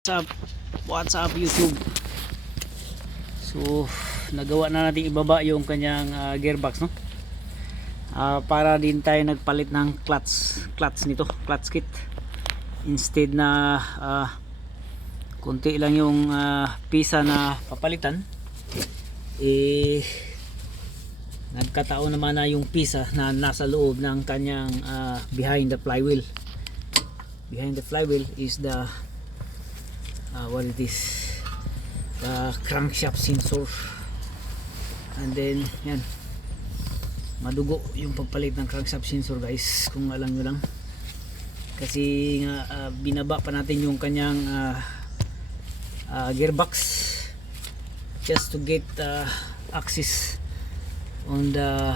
What's up? What's up YouTube? So nagawa na natin ibaba yung kanyang gearbox, no? Para din tayo nagpalit ng clutch nito, clutch kit. Instead na konti lang yung pisa na papalitan, eh nagkataon naman na yung pisa na nasa loob ng kanyang behind the flywheel. Behind the flywheel is the what it is, the crankshaft sensor. And then yan, madugo yung pagpalit ng crankshaft sensor, guys, kung alam nyo lang, kasi nga binaba pa natin yung kanyang gearbox just to get access on the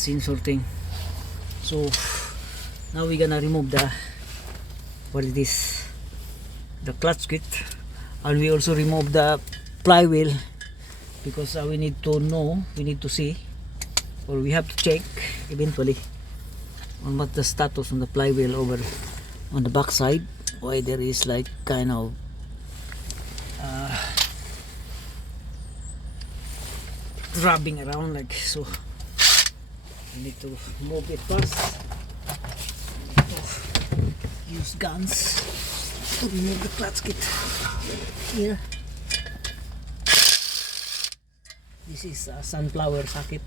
sensor thing. So now we gonna remove the what it is, the clutch kit, and we also remove the flywheel because we need to know, we need to see, or we have to check eventually on what the status on the flywheel over on the back side, why there is like kind of rubbing around like so. We need to move it first. Use guns to remove the clutch kit here. This is a sunflower socket,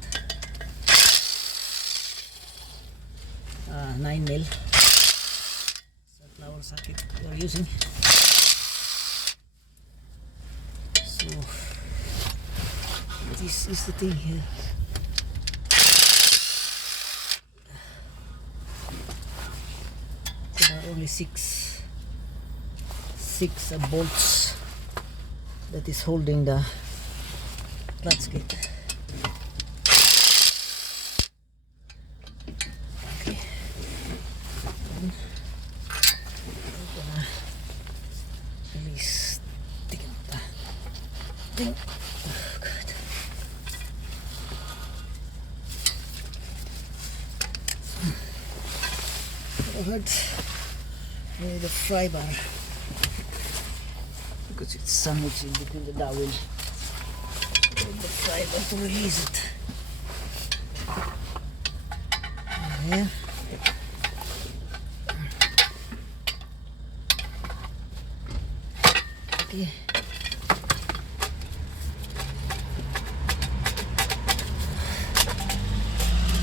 9mm sunflower socket we're using. So this is the thing here. There are only six bolts that is holding the clutch kit. Okay, then we're gonna release the thing. Oh, God. Hard with the fry bar because it's sandwiched in between the dowel and the fry bar to release it. Yeah. Okay.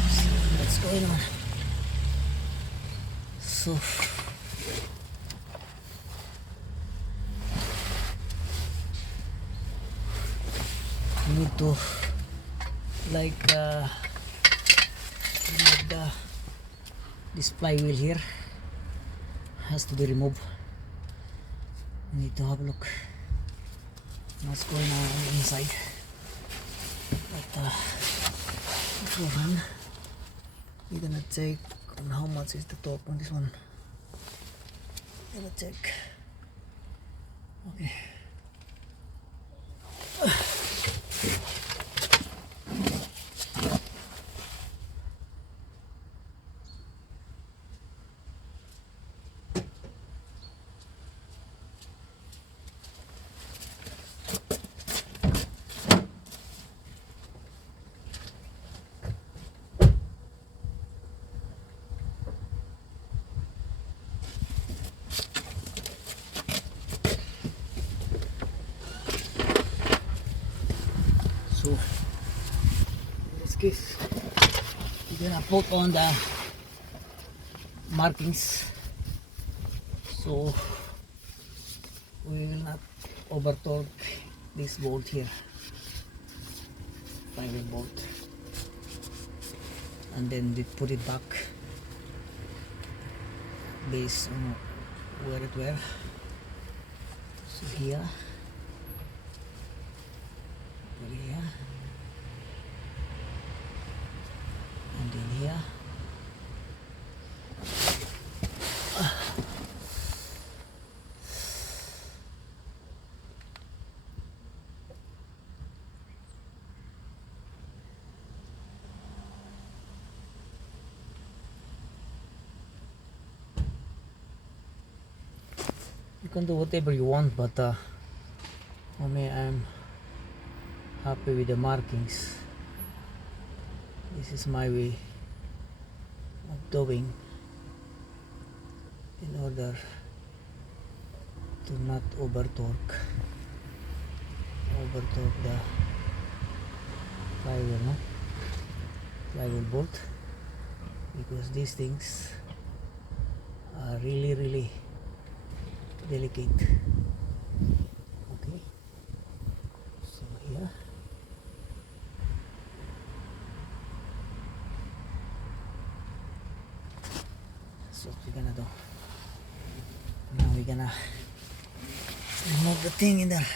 See what's going on. So you need to like remove this flywheel here, has to be removed. You need to have a look what's going on the inside. But beforehand, we're gonna check on how much is the torque on this one. Gonna check. Okay. So in this case, we're gonna put on the markings so we will not over torque this bolt here, flywheel bolt, and then we put it back based on where it were. So here, and then here. You can do whatever you want, but I mean, I'm happy with the markings. This is my way of doing in order to not over torque the flywheel, no? Flywheel bolt, because these things are really delicate. Okay, so here, that's what we're gonna do. Now we're gonna remove the thing in there.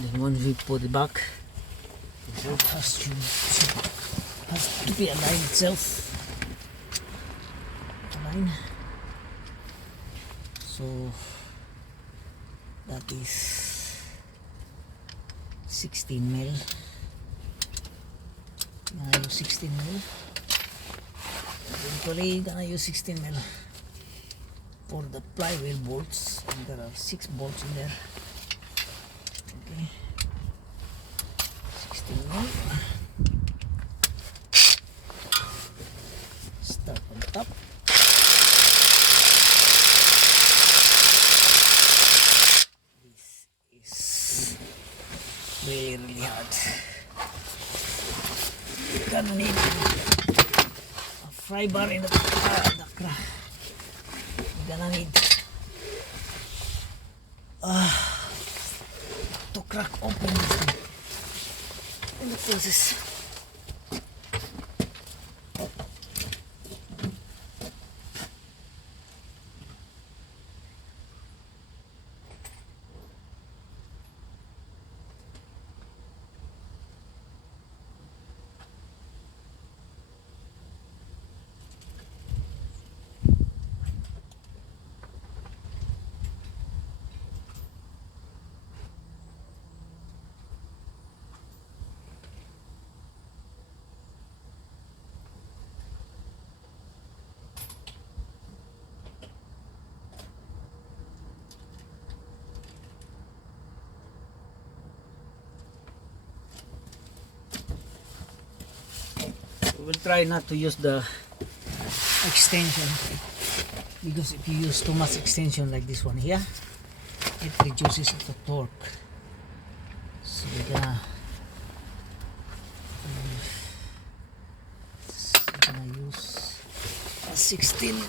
Then once we put it back, the bolt has to be aligned itself. Align. So that is 16 mil. Gonna use 16 mil. Eventually gonna use 16 mil for the flywheel bolts, and there are 6 bolts in there. Okay, 16 mil. Start on top. This is really hard. You're gonna need a fry bar in the crack. You're gonna need to crack open this thing in the process. We will try not to use the extension, because if you use too much extension like this one here, it reduces the torque. So we're gonna use a 16.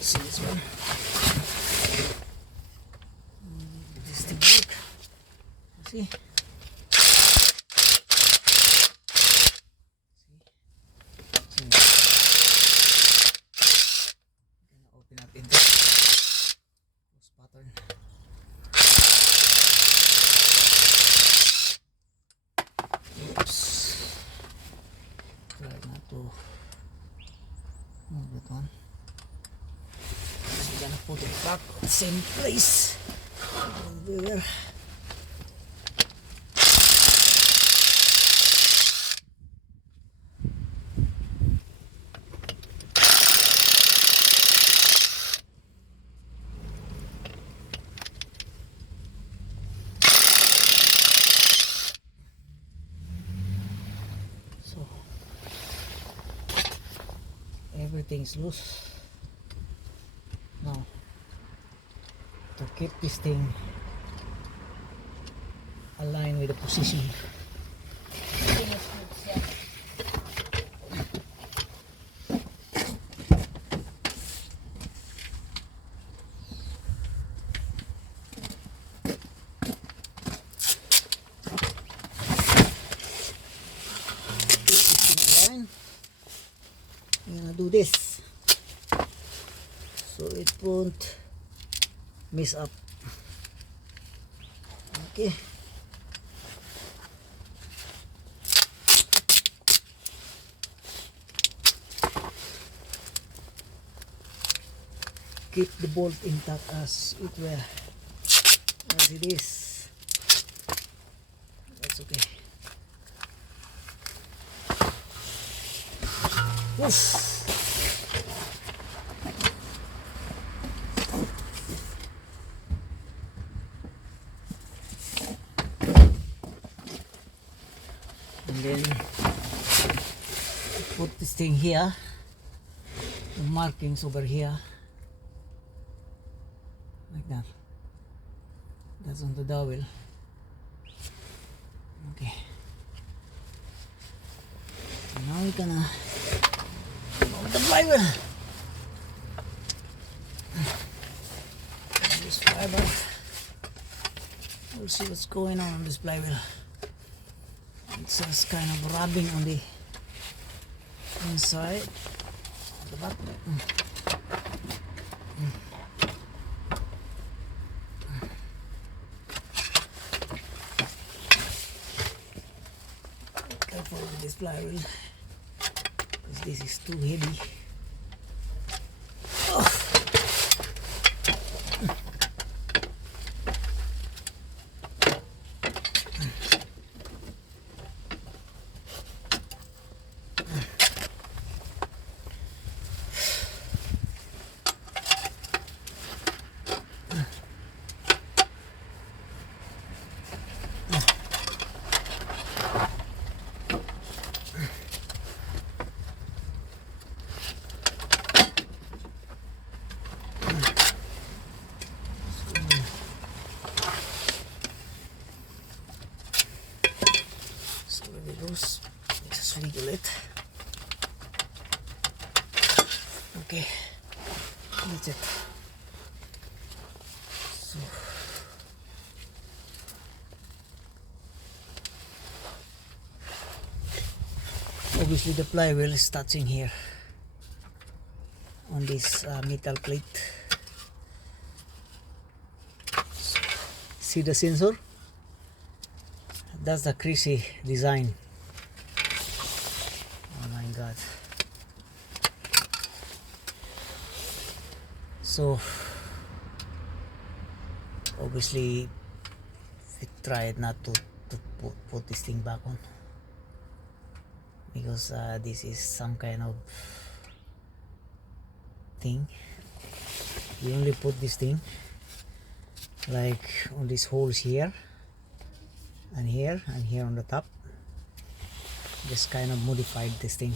See this one. This thing work. See? Gonna open up into this pattern. Oops. Try not to move that one. We're gonna put it back at the same place there. So everything's loose. Now, to keep this thing align with the position. I'm gonna do this so it won't mess up. Okay. Keep the bolt intact as it is. That's okay. Oof. And then put this thing here, the markings over here, like that. That's on the dowel. Okay. So now we're gonna mount the flywheel. This fiber. We'll see what's going on this flywheel. It's just kind of rubbing on the inside of the back. Careful with this flywheel because this is too heavy. Just wiggle it. Okay, that's it. So obviously the flywheel is touching here on this metal plate. See the sensor? That's the crazy design. Oh my god. So obviously we tried not to put this thing back on because this is some kind of thing. We only put this thing like on these holes here and here and here on the top. Just kind of modified this thing.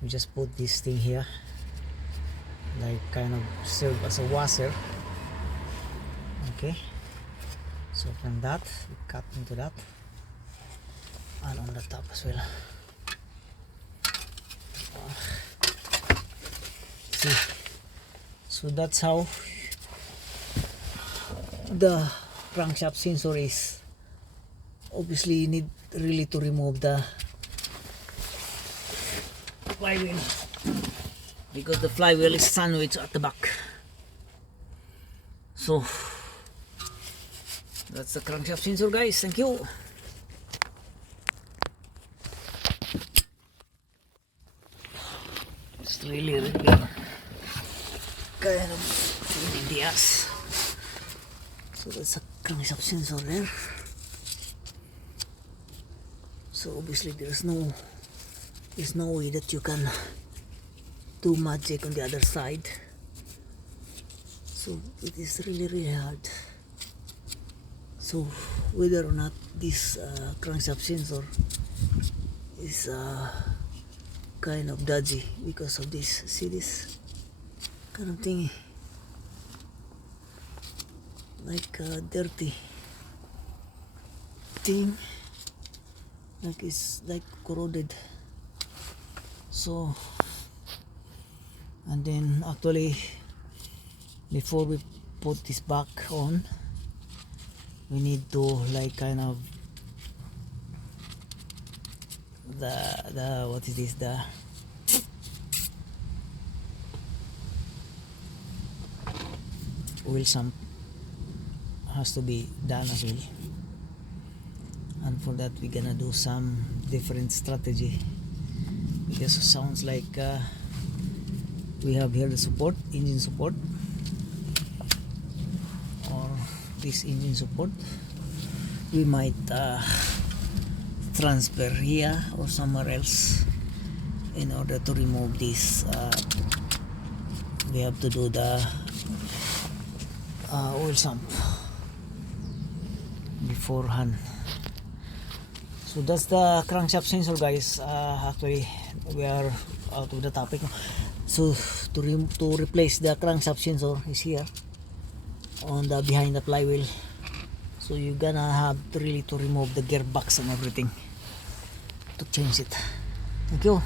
We just put this thing here like kind of serve as a washer. Okay, so from that we cut into that and on the top as well. See, so that's how the crankshaft sensor is. Obviously you need really to remove the flywheel because the flywheel is sandwiched at the back. So that's the crankshaft sensor, guys. Thank you. It's really kind of pain in the ass. So that's a crankshaft sensor there. So obviously there's no way that you can do magic on the other side. So it is really hard. So whether or not this crankshaft sensor is kind of dodgy because of this. See this kind of thing, like dirty. thing like it's like corroded. So, and then actually before we put this back on, we need to like kind of the what is this, the oil sump has to be done as well, and for that we're gonna do some different strategy, because it sounds like we have here the support, engine support, or this engine support we might transfer here or somewhere else in order to remove this. We have to do the oil sump beforehand. So that's the crankshaft sensor, guys. Actually we are out of the topic. So to replace the crankshaft sensor is here on the behind the flywheel. So you're gonna have to really to remove the gearbox and everything to change it. Thank you.